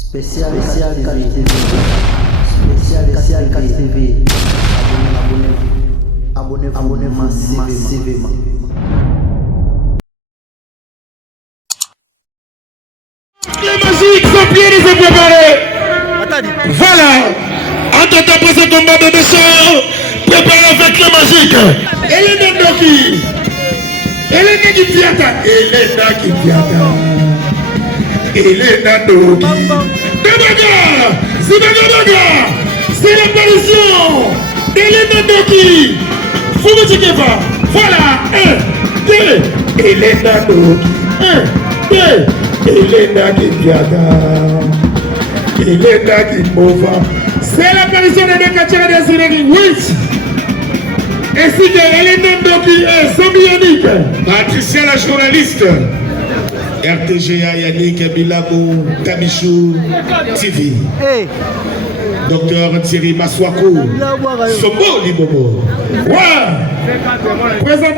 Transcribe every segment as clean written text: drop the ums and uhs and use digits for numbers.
Spécial TV. Abonnez-vous massivement. Les magiques sont bien les préparés. Voilà. En tant que ce combat de descente, préparé avec les magiques. Elena Doki. Elena Kipiata. Elena Doki. Dabaga. C'est l'apparition d'Elena Doki. Fougoutikefa. Voilà. 1, 2. Elena Doki. 1, 2. Elena Kipiata. Elena Kipova. C'est l'apparition de Nekachara de Sénégal. Oui. Ainsi que Elena Doki et Sambionique. Patricia la journaliste. RTGA Yannick Bilabo Kamichou TV. Hey. Docteur Thierry Maswako. Sobo Libobo. Ouais. Présent.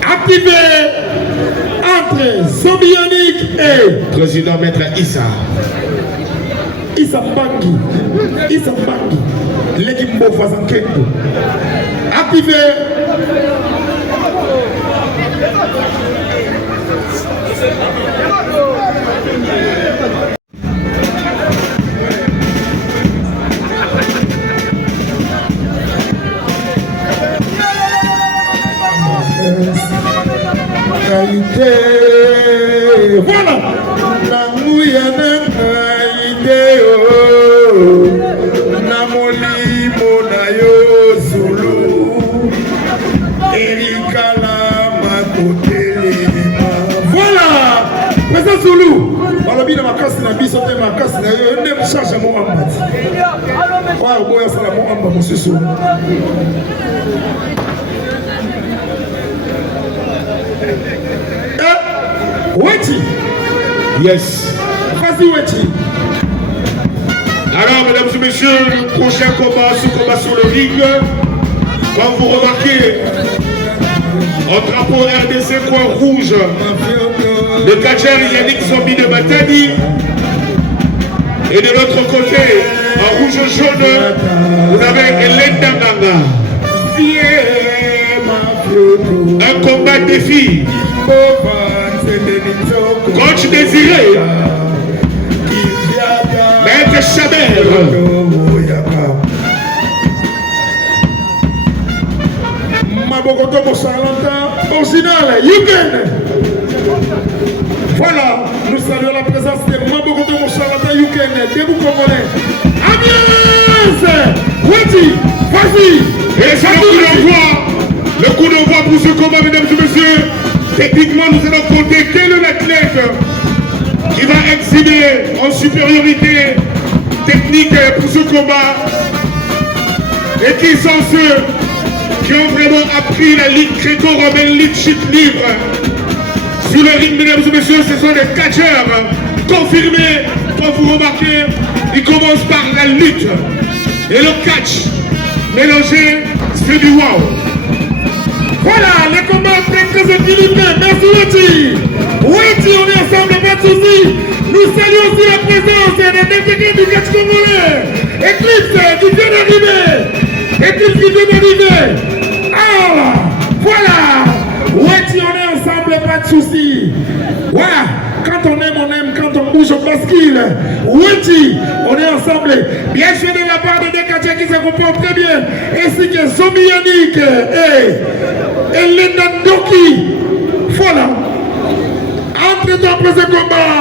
Activé entre Sambionique et président Maître Issa. Issa Bangi, l'équipe Mbofa Zankendo. Activé. Voilà. Zulu, balobi na makasi na biso te makasi na yo nde mcharge mo ambati. Wa boya sala mo amba mususu. Weti. Yes. Vas-y Weti. Alors mesdames et messieurs, le prochain combat sur le ring. Comme vous remarquez, en drapeau RDC coin rouge. Le catcheur Yannick Zombie de Matadi. Et de l'autre côté, en rouge jaune, vous avez Hélène Danganga. Un combat défi. Coach Désiré. Maître Chabert. Mabokoto Mossalanta. Original, Yugen. Voilà, nous saluons la présence de Mabokoto Mossalanta Yuken, debout congolais. Ambiance! Weti, vas-y! Et c'est le coup d'envoi pour ce combat, mesdames et messieurs. Techniquement, nous allons compter quel est l'athlète qui va exhiber en supériorité technique pour ce combat. Et qui sont ceux qui ont vraiment appris la lutte gréco-romaine, lutte chute libre. Sur le ring, mesdames et messieurs, ce sont des catcheurs confirmés. Comme vous remarquez, ils commencent par la lutte. Et le catch mélangé, c'est du wow. Voilà, les combats très équilibrés. Merci Weti. Weti, on est ensemble, pas de soucis. Nous saluons aussi la présence des détectives du catch congolais. Eclipse qui vient d'arriver. Ah, voilà. Weti, on est ensemble, pas de soucis. Voilà, quand on aime, quand on bouge, on bascule. Weti, on est ensemble. Bien sûr, de la part de Nekachara qui se comportent très bien. Ainsi que Zombie Yannick et Elena Doki. Voilà. Entre-temps, après ce combat,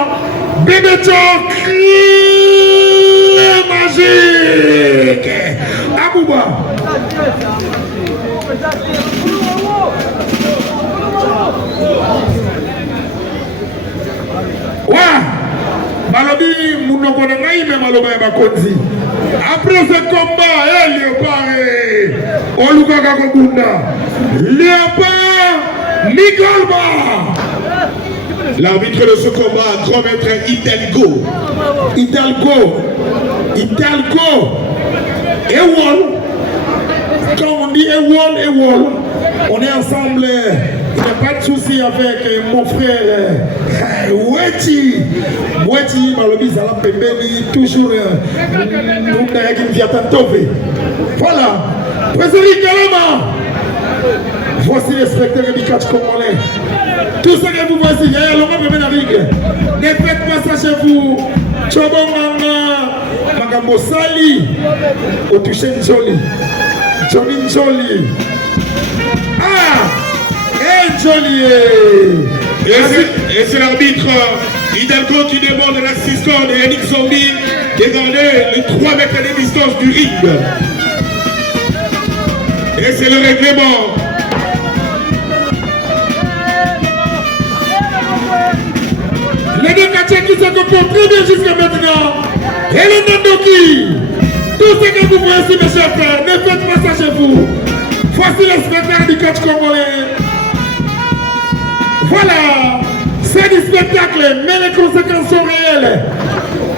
Bébé Chok, magique. Abouba. Ouais, Malobi Mounoko Nangaï, mais Maloba et Bakonzi. Après ce combat, Léopard et Oluka Kakobunda. Léopard Nikolba. L'arbitre de ce combat, grand maître Hidalgo. Ewol. Quand on dit Ewol, on est ensemble. Il n'y a pas de souci avec mon frère Weti. Weti, Malobi, Zala Pembeni, toujours voilà. Président Galama. Voici les spectateurs du catch congolais. Tout ce que vous voici, il y a l'homme de Ménarigue. Ne faites pas ça chez vous. Chobomanga, Magambo Sali, au toucher Njoli. Johnny Njoli. Ah! Njoli! Et c'est l'arbitre Hidalgo qui demande à l'assistant de Yannick Zombie de garder les 3 mètres de distance du ring. Et c'est le règlement. Les deux quartiers qui se comportent très bien jusqu'à maintenant. Et le Nandoki. Tout ce que vous voyez ici, mes chers frères, ne faites pas ça chez vous. Voici le spectacle du catch congolais. Voilà. C'est du spectacle, mais les conséquences sont réelles.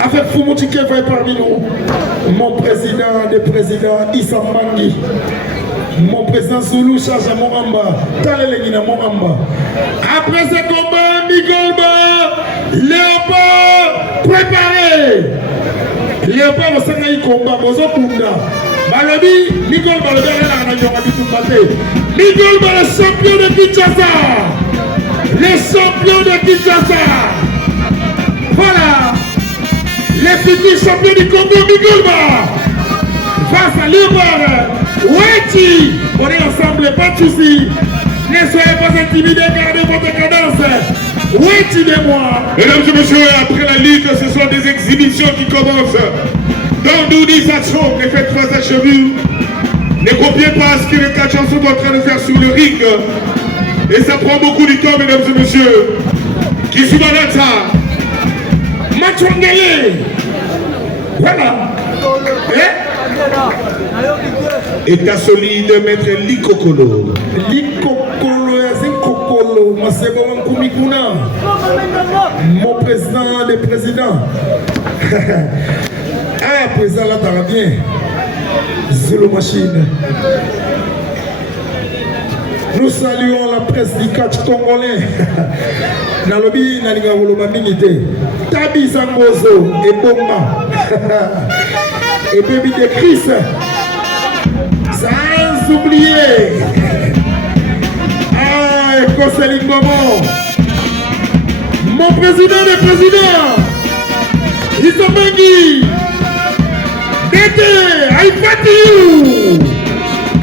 Avec Fumouti Kefa parmi nous. Mon président des présidents, Issa Mangi. Mon président Zoulou charge à Moamba. Talelengina Moamba. Après ce combat, Migolba, Léopard, préparé. Léopard au Sangaï combat, Bozo Punda. Balobi, Migolba, le dernier à la tout batté. Migolba, le champion de Kinshasa. Les champions de Kinshasa. Voilà. Les petits champions du Congo, Migolba. Face à Léopard. Weti, on est ensemble, pas de soucis. Ne soyez pas intimidés, gardez votre cadence. Weti de moi. Mesdames et messieurs, après la lutte, ce sont des exhibitions qui commencent. Dans Doudi Satchon, ne faites pas à cheveux. Ne copiez pas ce que les catcheurs sont en train de faire sur le ring. Et ça prend beaucoup de temps, mesdames et messieurs. Kisubanata. Machwangele. Voilà. État solide, maître Likokolo. Likokolo, Yazikokolo, Masego Wankumikuna. Mon président des présidents. Ah, président là, t'as bien. Zulu Machine. Nous saluons la presse du catch congolais. Nalobi Nalinga Woloba Minité. Tabi Zangozo et Bomba. Et Baby de Chris. Sans oublier. Ah, et Koseli Momo. Mon président des présidents. Isambangi. Dete. I fight you.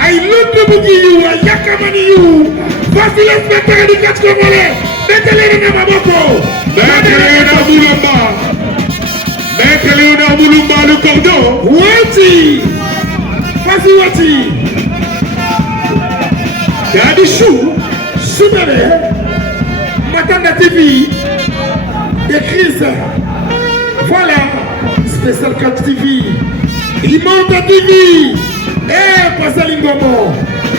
I love you. I yakamani you. Voici le spectacle du catch congolais. Dete Léonard Maboko. Maître Léonard Moulumba. Maître Léonard Moulumba, le cordon. Weti. Vas-y, Weti. Daddy Chou. Super. Matanda TV. De Chris. Voilà. Spécial 4 TV. Imanta TV. Pascal Lingomo.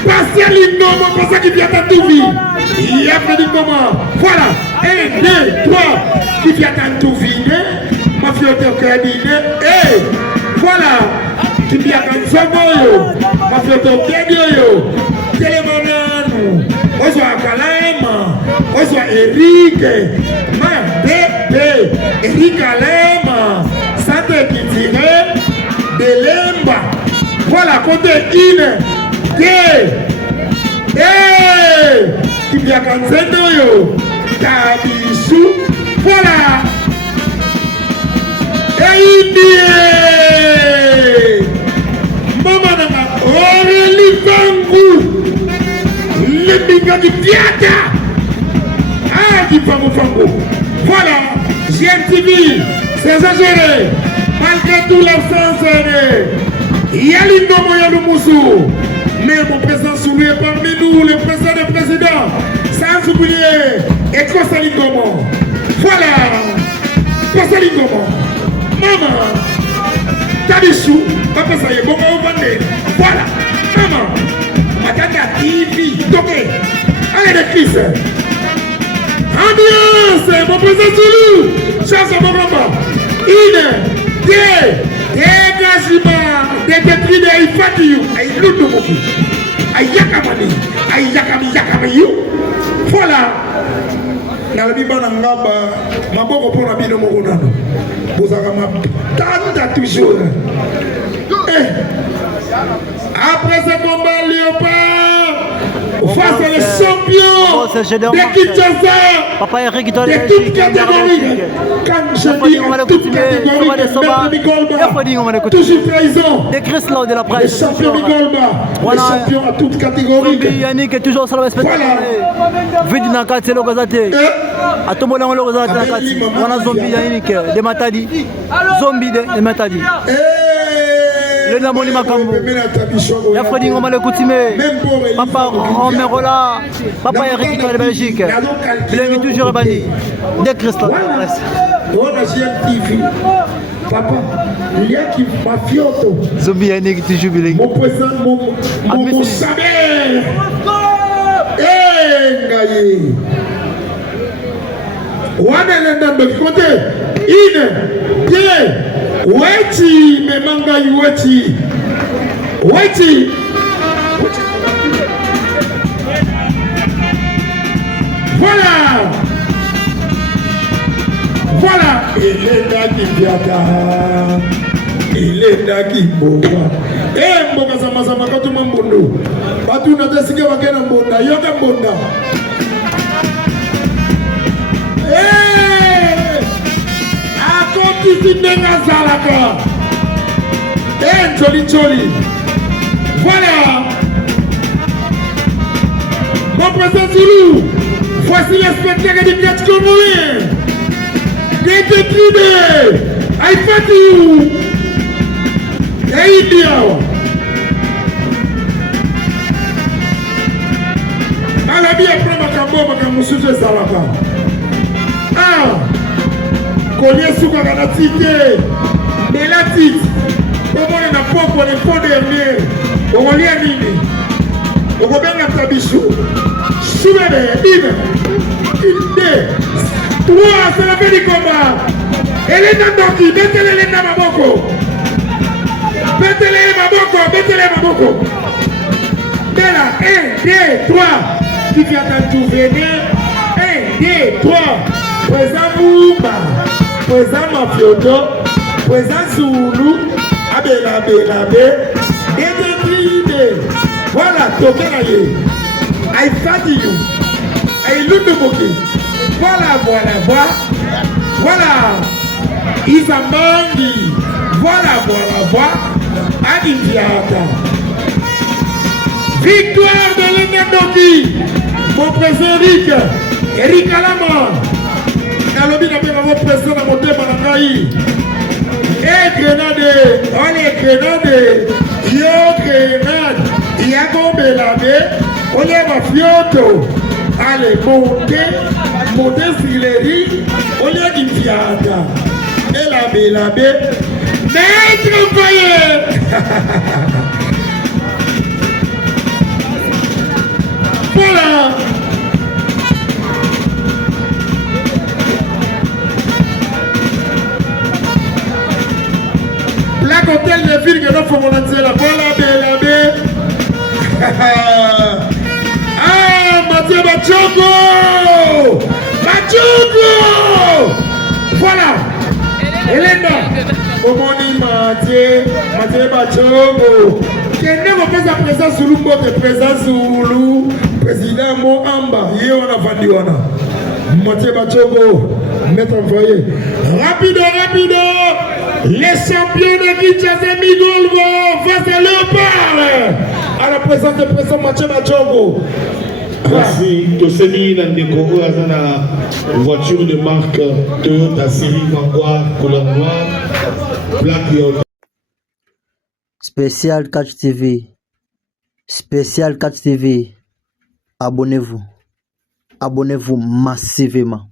Pascal Lingomo. Pascal qui vient à TV. Il y a fait Lingomo. Voilà. 1, 2, 3. Qui vient à TV. Ma fille au cabinet. Voilà. Qui vient à Nzomoyo. Ma fille au cabinet. Télémananu. Ozoa Kalema. Ozoa Eric. Ma bébé. Eric Kalema. Sante Kitire. Belemba. Voilà, côté Ine. Qui vient à Nzomoyo. Tabisu. Voilà. Maman n'a Aurélie Bangou. Le biga du théâtre. Ah, qui Fango. Voilà, GMTV, c'est exagéré. Malgré tout l'absence, il y a l'Indomo Yaloumoussou. Mais mon président Soulou est parmi nous, le président des présidents. Sans oublier, Ekosa Lingomo. Voilà, Ekosa Lingomo. Maman, Tabichou, papa ça y est, bon, on va aller. Voilà, maman, Matanda TV, toqué. Allez, les Chris. Ambiance, mon président Zoulou, chasse à mon maman. Dégagement, des détruits de Ifatiou, aïe, l'autre, ayakami you. Voilà. Dans le Bible, on a beaucoup pour la vie de mon gouvernement. Vous avez toujours. Après ce combat, Léopard, face à les champions de Kinshasa, de toutes catégories. Quand je dis en toutes catégories, toujours trahison. Les champions Migolba, les champions à toutes catégories. Yannick est toujours sur le spectacle. Vidi na kati c'est l'ogazate. Atomola on l'ogazate na kati. On a zombie Yannick de Matadi. Zombie de Matadi. Le namoni makambo. Ya Freddy ngoma le coutume. Papa Romerola. Papa Eric de Belgique. Il est toujours bani. De Christophe. On a TV. Papa, il y a qui mafioto. Zombie Yannick toujours bilé. Mon président, mon saber. Ngaye. Wana lenda mbekote. Ine. Tie. Weti memanga yuweti. Weti. Voilà. Voilà. Elenda kibiaka. Elenda kiboka. Mboka sama katu mambondo. Batu natesike wakena mbonda. Yoga mbonda. Akoti nenga zalaka. Joli. Voilà. Mon président Zulu. Voici le spectacle du catch congolais. Get tribé. I fight you. Et India. Malabi après makambo sujet zalaka. Collier sous la tite, mais la tite, comment on a pas pour les fonds derniers, on va lire nini, on va bien la tabichou, soumene, une, deux, trois, c'est la fin du combat. Elena Doki, mettez Elena Maboko, mettez-les Maboko. Bella, 1, 2, 3, qui vient d'en tout venir, 1, 2, 3, présent Mouba. Présent Mafioto, présent Zulu, Abelabe, Dédébride. Voilà, Tokeraye. I fight you. I look the bouquet. Voilà. Isamangi. Voilà. Adindiata. Victoire de l'Enendoki. Mon président Eric Alama. Nalobi na bien mon président na motema na ngai. Grenade, ya gombelabe, ole mafioto. Allez, montez sileri, ole gifiata. Elabe, maître Faye. Voilà. Black Hotel de ville que nous faisons la Belabe. Mathieu Bachongo. Voilà. Elena. Omoni Mathieu Bachongo. Qui est la présence Zulu, votre présence Zulu. Président Mohamba. On a vendu. Mathieu Bachongo. Maître envoyé. Rapido. Les champions de Kinshasa Migolba face à Léopard. À la présence du président Mathieu Bachongo. Merci. Toseni Nandeko Azana, voiture de marque Toyota série Mangwa, couleur noire, plaque. Spécial Catch TV. Spécial Catch TV. Abonnez-vous. Abonnez-vous massivement.